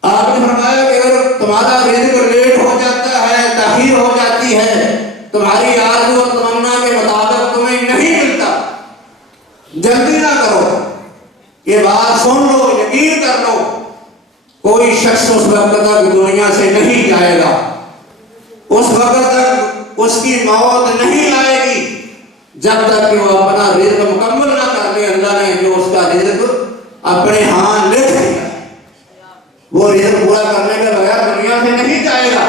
آپ نے فرمایا کہ اگر تمہارا رزق لیٹ ہو جاتا ہے، تاخیر ہو جاتی ہے، تمہاری آرزو اور تمنا کے مطابق تمہیں نہیں ملتا، جلدی نہ کرو، یہ بات سن لو، یقین کر لو، کوئی شخص اس وقت تک دنیا سے نہیں جائے گا، اس وقت تک اس کی موت نہیں آئے گی جب تک کہ وہ اپنا رزق مکمل نہ کر لے۔ اللہ نے جو اس کا رزق اپنے ہاں لکھ دیا ہے، وہ رزق پورا کرنے کے بغیر دنیا سے نہیں جائے گا۔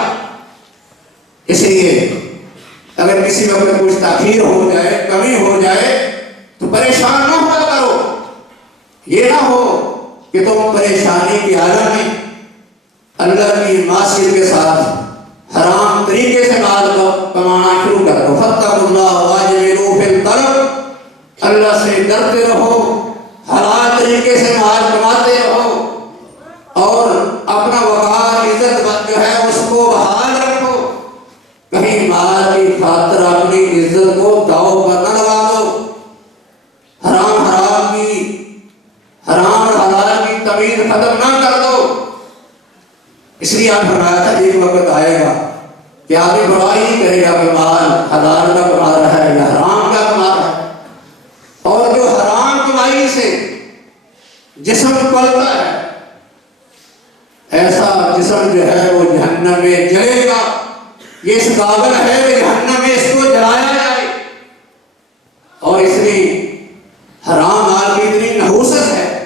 اس لیے اگر کسی وقت کچھ تاخیر ہو جائے، کمی ہو جائے تو پریشان نہ ہوا کرو، یہ نہ ہو کہ تم پریشانی کی حالت میں اللہ کی معصیت کے ساتھ حرام طریقے سے مال کمانا شروع کر دو۔ فاتقوا اللہ واجملوا فی الطلب، اللہ سے ڈرتے رہو، حلال طریقے سے مال کماتے رہو، اور اپنا وقار، عزت جو ہے اس کو بحال رکھو، کہیں مال کی خاطر اپنی عزت کو داؤ پر نہ لگا دو، حرام اور حلال کی تمیز ختم نہ کر دو۔ اس لیے آپ فرمایا تھا ایک وقت آئے گا کہ آدمی پرواہ نہیں کرے گا کہ مال حلال کا کما رہا ہے یا حرام کا کما رہا ہے، اور جو حرام کمائی سے جسم پلتا ہے، ایسا جسم جو ہے وہ جہنم میں جلے گا، یہ اس قابل ہے کہ جہنم میں اس کو جلایا جائے۔ اور اس لیے حرام مال کی اتنی نحوست ہے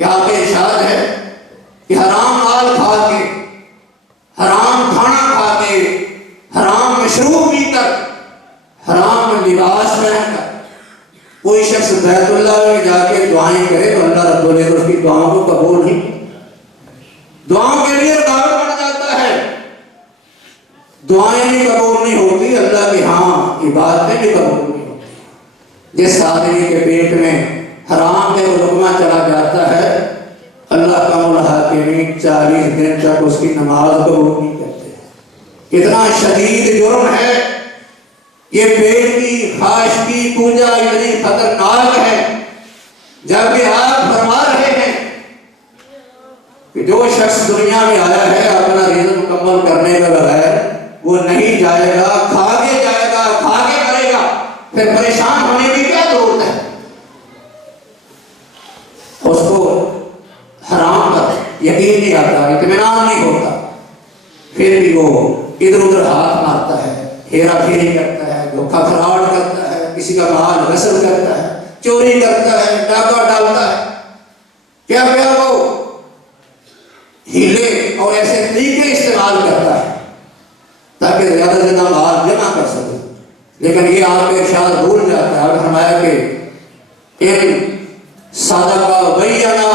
کہ آپ کے ارشاد ہے کہ حرام مال کھا کے، حرام کھانا کھا کے، حرام مشروب پی کر، حرام لباس پہن کر کوئی شخص بیت اللہ میں جا کے دعائیں کرے تو اللہ رب العزت دعاؤں کو قبول نہیں کرتا، دعاؤں کے لیے رکاوٹ بن جاتا ہے، دعائیں بھی قبول نہیں ہوتی، اللہ کی ہاں عبادتیں بھی قبول نہیں ہوتی۔ جس آدمی کے پیٹ میں حرام کا لقمہ چلا جاتا ہے، اللہ کا الحاکمین 40 دن تک اس کی نماز قبول نہیں کرتے۔ اتنا شدید جرم ہے، یہ پیٹ کی خواہش کی پوجا اتنی خطرناک ہے، جبکہ آپ فرما رہے ہیں کہ جو شخص دنیا میں آیا ہے اپنا رزق مکمل کرنے کے بغیر وہ نہیں جائے گا، کھا کے جائے گا، کھا کے کرے گا، پھر پریشان ہونے کی کیا ضرورت ہے؟ اس کو حرام کا یقین نہیں آتا، اطمینان نہیں ہوتا، پھر بھی وہ ادھر ادھر ہاتھ مارتا ہے، ہیرا پھیری کرتا ہے، دھوکہ فراڈ کرتا ہے، کسی کا مال غصب کرتا ہے، چوری کرتا ہے، ڈاکہ ڈالتا ہے، کیا وہ ہیلے اور ایسے طریقے استعمال کرتا ہے تاکہ زیادہ سے زیادہ مال جمع کر سکے۔ لیکن یہ آپ کے ارشاد بھول جاتا ہے۔ آپ فرمایا کہ ان صدقہ بینا،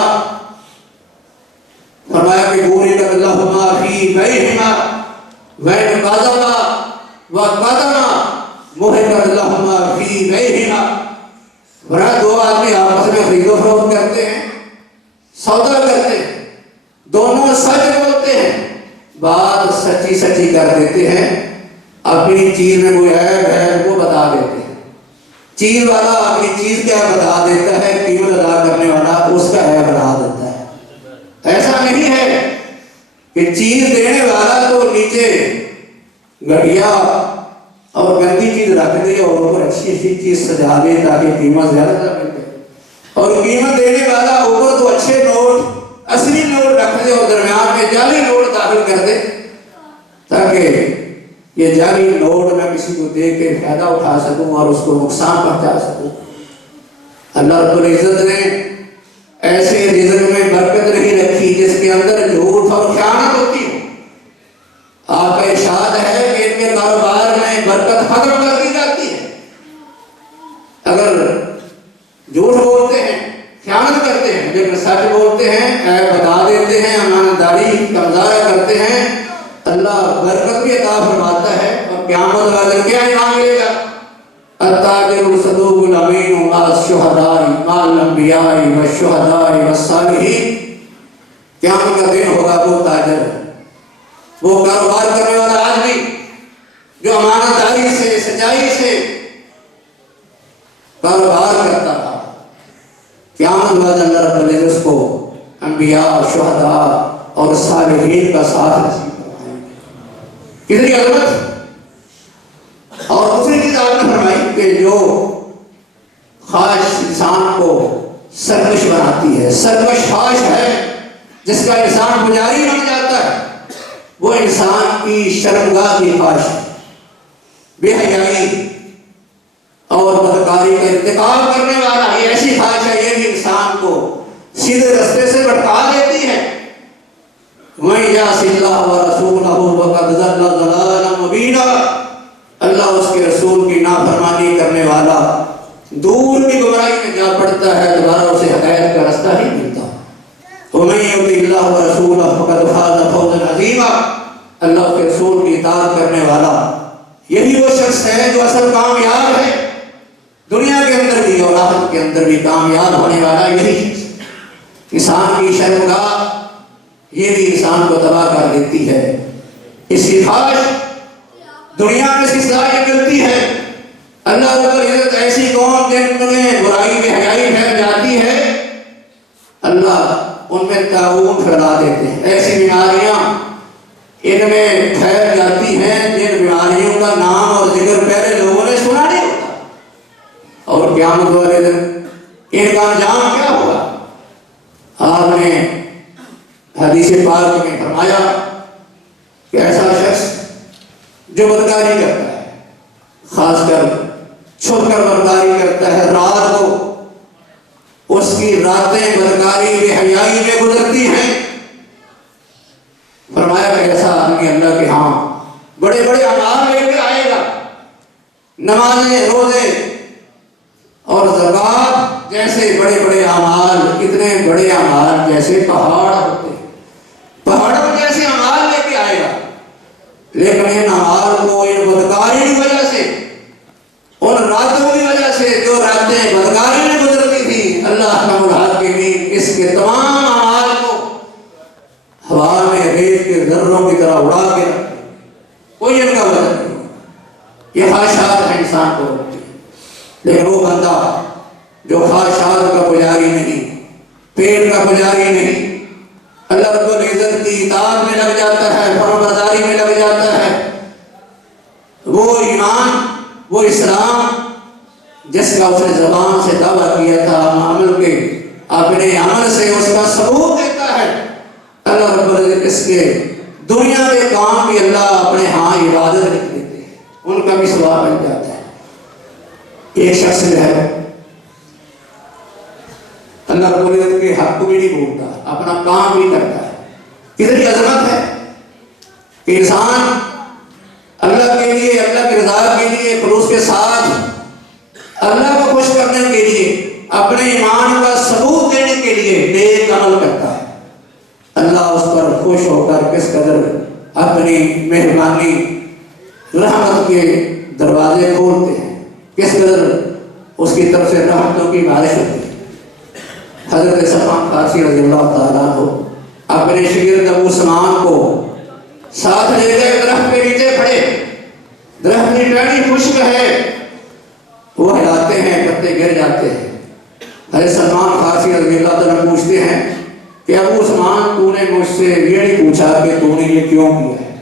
فرمایا کہ بورک اللہما فی بیہما وین قذبا وقدما محق اللہما فی بیہما۔ فرمایا دو آدمی آپس میں خرید و فروخت کرتے ہیں، سودا کرتے ہیں، دونوں سچ بولتے ہیں، بات سچی سچی کر دیتے ہیں، اپنی چیز میں کوئی عیب ہے وہ بتا دیتے ہیں، چیز والا اپنی چیز کیا بتا دیتا ہے، قیمت ادا کرنے والا اس کا عیب بتا دیتا ہے۔ ایسا نہیں ہے کہ چیز دینے والا تو نیچے گھٹیا اور گندی چیز رکھ دے اور اوپر اچھی اچھی چیز سجا دے تاکہ قیمت زیادہ مل جائے، اور قیمت دینے والا اوپر تو اچھے نوٹ اصلی نوٹ رکھ دے اور درمیان میں جعلی نوٹ داخل کر دے تاکہ یہ جعلی نوٹ میں کسی کو دے کے فائدہ اٹھا سکوں اور اس کو نقصان پہنچا سکوں۔ اللہ رب العزت نے ایسے رزق میں برکت نہیں رکھی جس کے اندر جھوٹ اور خیانت ہوتی ہو۔ آپ کا ارشاد ہے کہ ان کے کاروبار میں برکت ختم کر دی جاتی ہے۔ اگر جھوٹ بولتے ہیں، خیانت کرتے ہیں، لیکن سچ بولتے ہیں، عیب بتا دیتے ہیں، امانت داری کا مظاہرہ کرتے ہیں، اللہ برکت بھی عطا فرماتا ہے اور قیامت والے کیا انعام ملے گا؟ التاجر الصدوق الامین مع الشہداء مع الانبیاء والشہداء والصالحین۔ قیامت کا دن ہوگا وہ تاجر، وہ کاروبار کرنے والا آدمی جو امانت داری سے، سچائی سے کاروبار کرتا تھا، قیامت والے اللہ رب العزت اس کو انبیاء، شہداء اور صالحین کا ساتھ نصیب فرمائیں گے۔ کتنی عظمت! اور دوسری چیز آپ نے فرمائی کہ جو خواہش انسان کو سرکش بناتی ہے، سرکش خواہش ہے جس کا انسان پجاری بن جاتا ہے، وہ انسان کی شرمگاہ کی خواہش ہے، بے حیائی اور بدکاری کا ارتکاب کرنے والا یہ ایسی خواہش ہے، یہ بھی انسان کو سیدھے رستے سے بھٹکا دیتی ہے۔ وَمَن يَعْصِ اللَّهَ وَرَسُولَهُ فَقَدْ ضَلَّ ضَلَالًا مُبِينًا۔ اللہ اس کے رسول کی نافرمانی کرنے والا دور کی گمراہی میں جا پڑتا ہے، دوبارہ اسے ہدایت کا راستہ نہیں ملتا۔ وَمَن يُطِعِ اللَّهَ وَرَسُولَهُ فَقَدْ فَازَ فَوْزًا عَظِيمًا۔ اللہ اس کے رسول کی اطاعت کرنے والا یہی وہ شخص ہے جو اصل کامیاب ہے، دنیا کے اندر بھی اور آخرت کے اندر بھی کامیاب ہونے والا یہی شخص۔ انسان کی شرمگاہ یہ بھی انسان کو تباہ کر دیتی ہے۔ اس کی خواہش دنیا میں اس کی صلاحیت ملتی ہے۔ اللہ رب العزت ایسی قوم جن میں برائی میں حیائی پھیل جاتی ہے، اللہ ان میں طاعون پھیلا دیتے ہیں، ایسی بیماریاں ان میں پھیل جاتی ہیں جن بیماریوں کا نام اور ذکر پہلے لوگوں نے سنا نہیں ہوتا، اور قیامت والے دن ان کا انجام کیا ہوگا؟ آپ نے حدیث پاک میں فرمایا کہ ایسا شخص جو بدکاری کرتا ہے، خاص کر چھپ کر بدکاری کرتا ہے رات کو، اس کی راتیں بدکاری بے حیائی میں گزرتی ہیں۔ فرمایا کہ ایسا آدمی اللہ کے ہاں بڑے بڑے اعمال لے کے آئے گا، نمازیں، روزے اور زکوٰۃ جیسے بڑے بڑے اعمال، اتنے بڑے اعمال جیسے پہاڑ ہوتے ہیں، پہاڑوں جیسے اعمال لے کے آئے گا، لیکن ان اعمال کو ان بدکاری کی وجہ سے، ان راتوں کی وجہ سے جو راتیں بدکاری میں گزرتی تھی، اللہ احکم الحاکمین اس کے تمام اعمال کو ہوا میں ریت کے ذروں کی طرح اڑا کے رکھتے، کوئی ان کا وزن نہیں، یہ خواہشات ہے انسان کو روکتی ہے۔ لیکن وہ بندہ جو خواہشات کا پجاری نہیں، پیٹ کا پجاری نہیں، اللہ رب العزت کی اطاعت میں لگ جاتا ہے، فرمانبرداری میں لگ جاتا ہے، وہ ایمان، وہ اسلام جس کا اس نے زبان سے دعویٰ کیا تھا، عمل کے اپنے عمل سے اس کا ثبوت دیتا ہے، اللہ رب العزت اس کے دنیا کے کام بھی اللہ اپنے ہاں عبادت لکھ دیتے ہیں، ان کا بھی ثواب مل جاتا ہے۔ ایک شخص جو ہے اللہ رب العزت کے حق کو بھی نہیں بھولتا، اپنا کام بھی کرتا ہے، کتنی عظمت ہے کہ انسان اللہ کے لیے، اللہ کی رضا کے لیے، خلوص کے ساتھ اللہ کو خوش کرنے کے لیے، اپنے ایمان کا ثبوت دینے کے لیے نیک عمل کرتا ہے، اللہ اس پر خوش ہو کر کس قدر اپنی مہربانی رحمت کے دروازے کھولتے ہیں، کس قدر اس کی طرف سے رحمتوں کی بارش ہوتی ہے۔ حضرت سلمان فارسی رضی اللہ تعالیٰ عنہ اپنے شاگرد ابو سلمان کو ساتھ لے گئے، درخت کے نیچے کھڑے، درخت کی ٹہنی خشک ہے، وہ ہلاتے ہیں، پتے گر جاتے ہیں۔ حضرت سلمان فارسی رضی اللہ تعالیٰ پوچھتے ہیں کہ ابو سلمان تو نے مجھ سے یہ نہیں پوچھا کہ تو نے یہ کیوں کیا ہے؟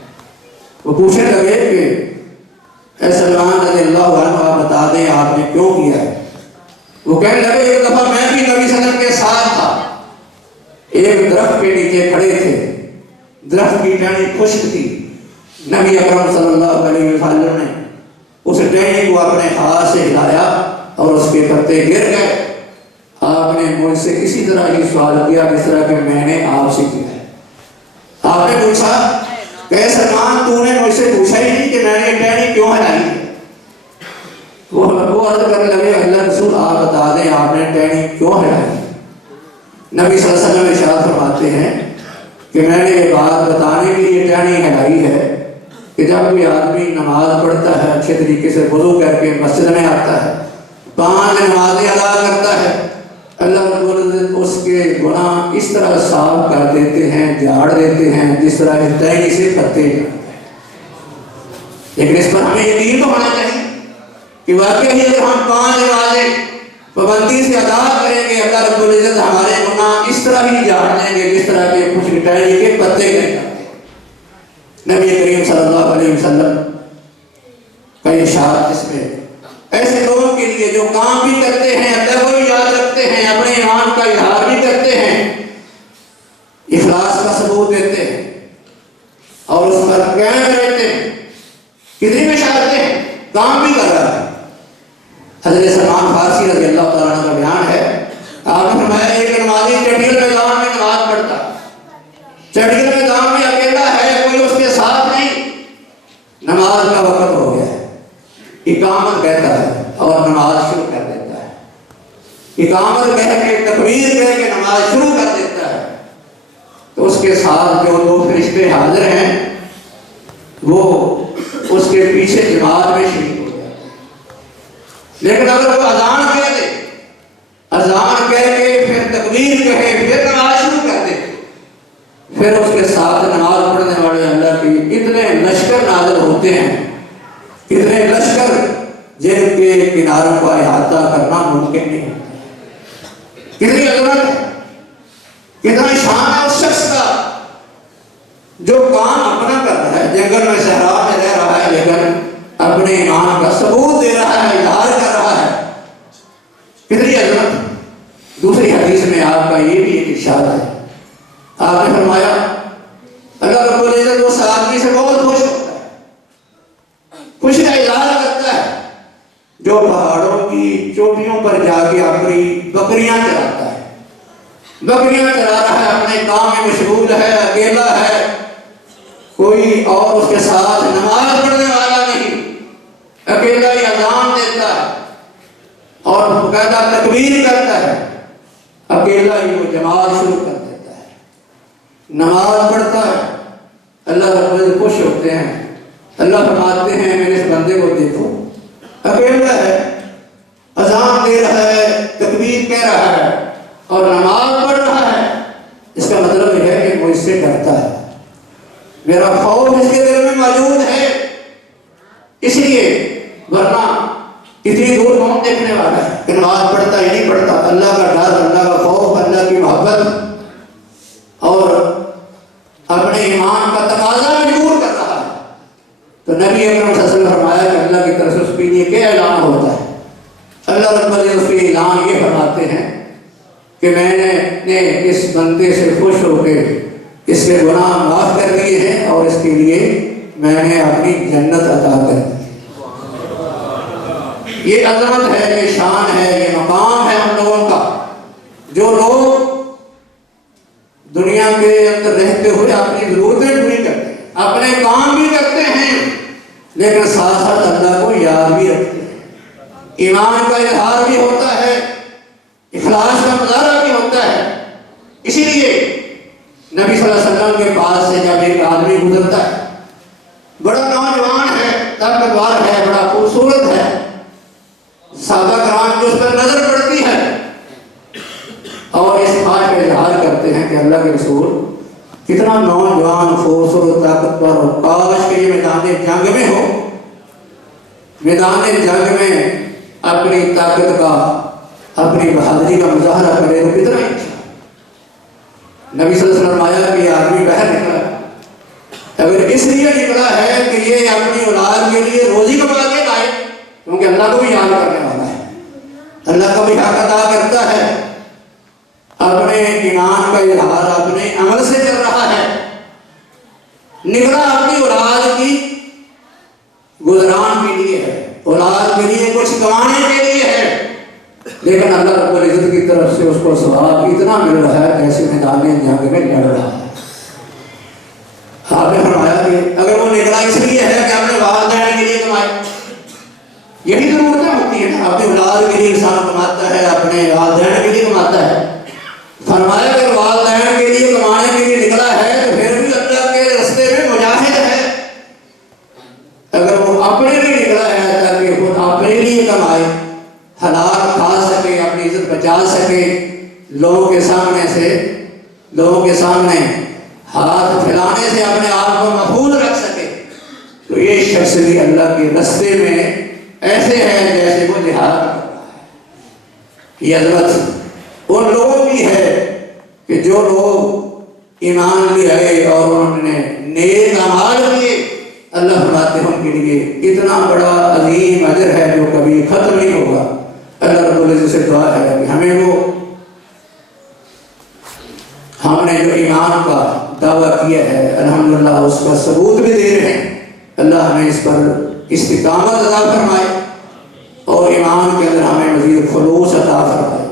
وہ پوچھنے لگے کہ اے سلمان رضی اللہ عنہ آپ بتا دیں آپ نے کیوں کیا ہے؟ وہ کہنے لگے ایک دفعہ میں بھی نبی صلی اللہ علیہ وسلم کے ساتھ تھا، ایک درخت کے نیچے کھڑے تھے، درخت کی ٹہنی خشک تھی، نبی اکرم صلی اللہ علیہ وسلم نے اس ٹہنی کو اپنے ہاتھ سے ہلایا اور اس کے پتے گر گئے۔ آپ نے مجھ سے اسی طرح ہی سوال کیا جس طرح کہ میں نے آپ سے کیا ہے۔ آپ نے پوچھا کہ سلمان تو نے مجھ سے پوچھا ہی نہیں کہ میں نے ٹہنی کیوں ہلائی ہے؟ وہ عرض کرنے لگے اللہ رسول آپ بتا دیں آپ نے ٹہنی کیوں ہلائی؟ نبی صلی اللہ علیہ وسلم ارشاد فرماتے ہیں کہ میں نے یہ بات بتانے کے لیے ٹہنی ہلائی ہے کہ جب کوئی آدمی نماز پڑھتا ہے، اچھے طریقے سے وضو کر کے مسجد میں آتا ہے، 5 نمازیں ادا کرتا ہے، اللہ رب العزت اس کے گناہ اس طرح صاف کر دیتے ہیں، جھاڑ دیتے ہیں جس طرح ٹہنی سے پتے جھاڑتے ہیں۔ لیکن اس پر ہمیں یقین تو ہونا چاہیے کہ واقعی اگر ہم 5 نمازیں پابندی سے ادا کریں گے، اللہ رب العزت ہمارے گناہ اس طرح ہی جھاڑ دیں گے جس طرح کے کچھ ٹہنی کے پتے گر جاتے ہیں۔ نبی کریم صلی اللہ علیہ وسلم کا ارشاد اس میں ایسے لوگوں کے لیے جو کام بھی کرتے ہیں، اللہ کو بھی یاد رکھتے ہیں، اپنے ایمان کا اظہار بھی کرتے ہیں، اخلاص کا ثبوت دیتے ہیں اور اس پر قائم رہتے ہیں، کتنی بشارتیں ہیں، کام بھی کر رہا ہے۔ حضرت سلمان فارسی رضی اللہ تعالیٰ عنہ کا بیان ہے، آپ نے فرمایا ایک نمازی چٹیل میدان میں نماز پڑھتا، چٹیل میدان میں اکیلا ہے، کوئی اس کے ساتھ نہیں، نماز کا وقت ہو گیا ہے، اقامت کہتا ہے اور نماز شروع کر دیتا ہے، اقامت کہہ کے تکبیر کہہ کے نماز شروع کر دیتا ہے، تو اس کے ساتھ جو 2 فرشتے حاضر ہیں وہ اس کے پیچھے جماعت میں شریک ہو جاتے ہیں۔ لیکن اگر وہ اذان کہہ دے، اذان کہہ کے پھر تکبیر کہے، پھر نماز شروع کر دے، پھر اس کے ساتھ نماز پڑھنے والے اللہ کی اتنے لشکر نازل ہوتے ہیں، اتنے لشکر جن کے کناروں کا احاطہ کرنا ممکن نہیں ہوتا۔ کتنی عظمت ہے، کتنا شان ہے اس شخص کا جو کام اپنا کر رہا ہے، جنگل میں صحرا میں رہ رہا ہے، لیکن اپنے ایمان کا ثبوت دے رہا ہے، اظہار کر رہا ہے، کتنی عظمت۔ دوسری حدیث میں آپ کا یہ بھی ایک ارشاد ہے، آپ نے فرمایا اللہ رب العزت اس آدمی سے بہت خوش ہوتا ہے، خوشی کا اظہار کرتا ہے جو پہاڑوں کی چوٹیوں پر جا کے اپنی بکریاں چراتا ہے، بکریاں چرا رہا ہے، اپنے کام میں مشغول ہے، اکیلا ہے، کوئی اور اس کے ساتھ نماز پڑھنے والا نہیں، اکیلا ہی اذان دیتا ہے اور باقاعدہ تکبیر کرتا ہے، اکیلا ہی وہ جماعت شروع کر دیتا ہے۔ نماز پڑھتا ہے، اللہ رب العزت خوش ہوتے ہیں۔ اللہ فرماتے ہیں میرے اس بندے کو دیکھو، اکیلا ہے، اذان دے رہا ہے، تکبیر کہہ رہا ہے اور نماز پڑھ رہا ہے۔ اس کا مطلب یہ ہے کہ وہ اس سے ڈرتا ہے، میرا خوف اس کے دل میں موجود ہے، اس لیے ورنہ اتنی دور کون دیکھنے والا ہے کہ نماز پڑھتا ہی نہیں پڑھتا۔ اللہ کا ڈر، اللہ کا خوف، اللہ کی محبت اور اپنے ایمان کا تقاضا مجبور کر رہا ہے۔ تو نبی اکرم صلی اللہ علیہ وسلم نے فرمایا کہ اللہ کی طرف سے اس کے لیے کیا اعلان ہوتا ہے؟ اللہ رب العزت اس کے اعلان یہ فرماتے ہیں کہ میں نے اس بندے سے خوش ہو کے اس کے گناہ معاف کر دیے ہیں اور اس کے لیے میں نے اپنی جنت عطا کر دی۔ یہ عظمت ہے، یہ شان ہے، یہ مقام ہے ان لوگوں کا جو لوگ دنیا کے اندر رہتے ہوئے اپنی ضرورتیں پوری کرتے ہیں، اپنے کام بھی کرتے ہیں، لیکن ساتھ ساتھ اللہ کو یاد بھی رکھتے ہیں، ایمان کا اظہار بھی ہوتا ہے، اخلاص کا مظاہرہ بھی ہوتا ہے۔ اسی لیے نبی صلی اللہ علیہ وسلم کے پاس سے جب ایک آدمی گزرتا ہے، بڑا نوجوان ہے، طاقتور ہے، بڑا خوبصورت ہے، صحابہ کرام جو اس پر نظر پڑتی ہے اور اس بات کا اظہار کرتے ہیں کہ اللہ کے رسول کتنا نوجوان، خوبصورت، طاقتور ہو، کاش کہ یہ میدان جنگ میں ہو، میدان جنگ میں اپنی طاقت کا، اپنی بہادری کا مظاہرہ کرے تو کتنا اچھا۔ نبی صلی اللہ علیہ وسلم آیا کہ یہ آدمی باہر نکلا، اگر اس لیے نکلا ہے کہ یہ اپنی اولاد کے لیے روزی کما کے لائے، کیونکہ اللہ کو بھی یاد کرنے والا ہے، اللہ کا بھی حق ادا کرتا ہے، اپنے ایمان کا اظہار اپنے عمل سے کر رہا ہے، نکلا اپنی اولاد کی گزران کے لیے ہے، اولاد کے لیے کچھ کمانے کے لیے ہے، لیکن اللہ رب العزت کی طرف سے اس کو ثواب اتنا مل رہا ہے جیسے میدان جنگ میں لڑ رہا ہے۔ آپ نے فرمایا کہ اگر وہ نکلا اس لیے ہے کہ اپنے والدین کے لیے کمائے، یہی ضرورتیں ہوتی ہیں، اپنے اولاد کے لیے انسان کماتا ہے، اپنے والدین کے لیے کماتا ہے۔ فرمایا کہ والدین کے لیے کمانے کے لیے نکلا ہے تو پھر بھی اللہ کے راستے میں مجاہد ہے۔ اگر وہ اپنے لیے نکلا ہے تاکہ خود اپنے لیے کمائے، حلال کھا سکے، اپنی عزت بچا سکے، لوگوں کے سامنے ہاتھ پھیلانے سے اپنے آپ کو محفوظ رکھ سکے، تو یہ شخص بھی اللہ کے راستے میں ایسے ہے جیسے وہ جہاد کر رہا ہے۔ یہ عظمت ان لوگوں کی ہے کہ جو لوگ ایمان لے آئے اور انہوں نے نیک اعمال کیے، اللہ فرماتے ہیں ان کے لیے اتنا بڑا عظیم اجر ہے جو کبھی ختم نہیں ہوگا۔ اللہ رب العزت سے دعا ہے کہ ہم نے جو ایمان کا دعویٰ کیا ہے الحمدللہ اس کا ثبوت بھی دے رہے ہیں، اللہ ہمیں اس پر استقامت عطا فرمائے اور ایمان کے اندر ہمیں مزید خلوص عطا فرمائے،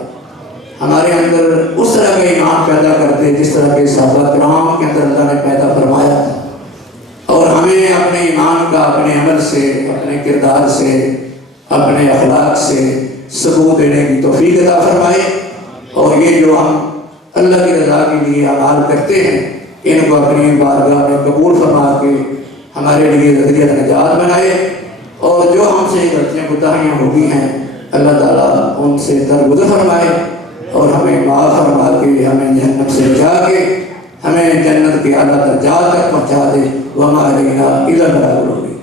ہمارے اندر اس طرح کا ایمان پیدا کر دے جس طرح کے صحابہ کرام کے اندر اللہ نے پیدا فرمایا تھا، اور ہمیں اپنے ایمان کا اپنے عمل سے، اپنے کردار سے، اپنے اخلاق سے ثبوت دینے کی توفیق عطا فرمائے، اور یہ جو ہم اللہ کی رضا کے لیے اعمال کرتے ہیں ان کو اپنی بارگاہ میں قبول فرما کے ہمارے لیے ذریعہ نجات بنائے، اور جو ہم سے غلطیاں کوتاہیاں ہو گئی ہیں اللہ تعالیٰ ان سے درگزر فرمائے اور ہمیں معاف فرما کے ہمیں جہنم سے بچا کے ہمیں جنت کے اعلیٰ درجات تک پہنچا دے۔ وما علینا الا البلاغ المبین۔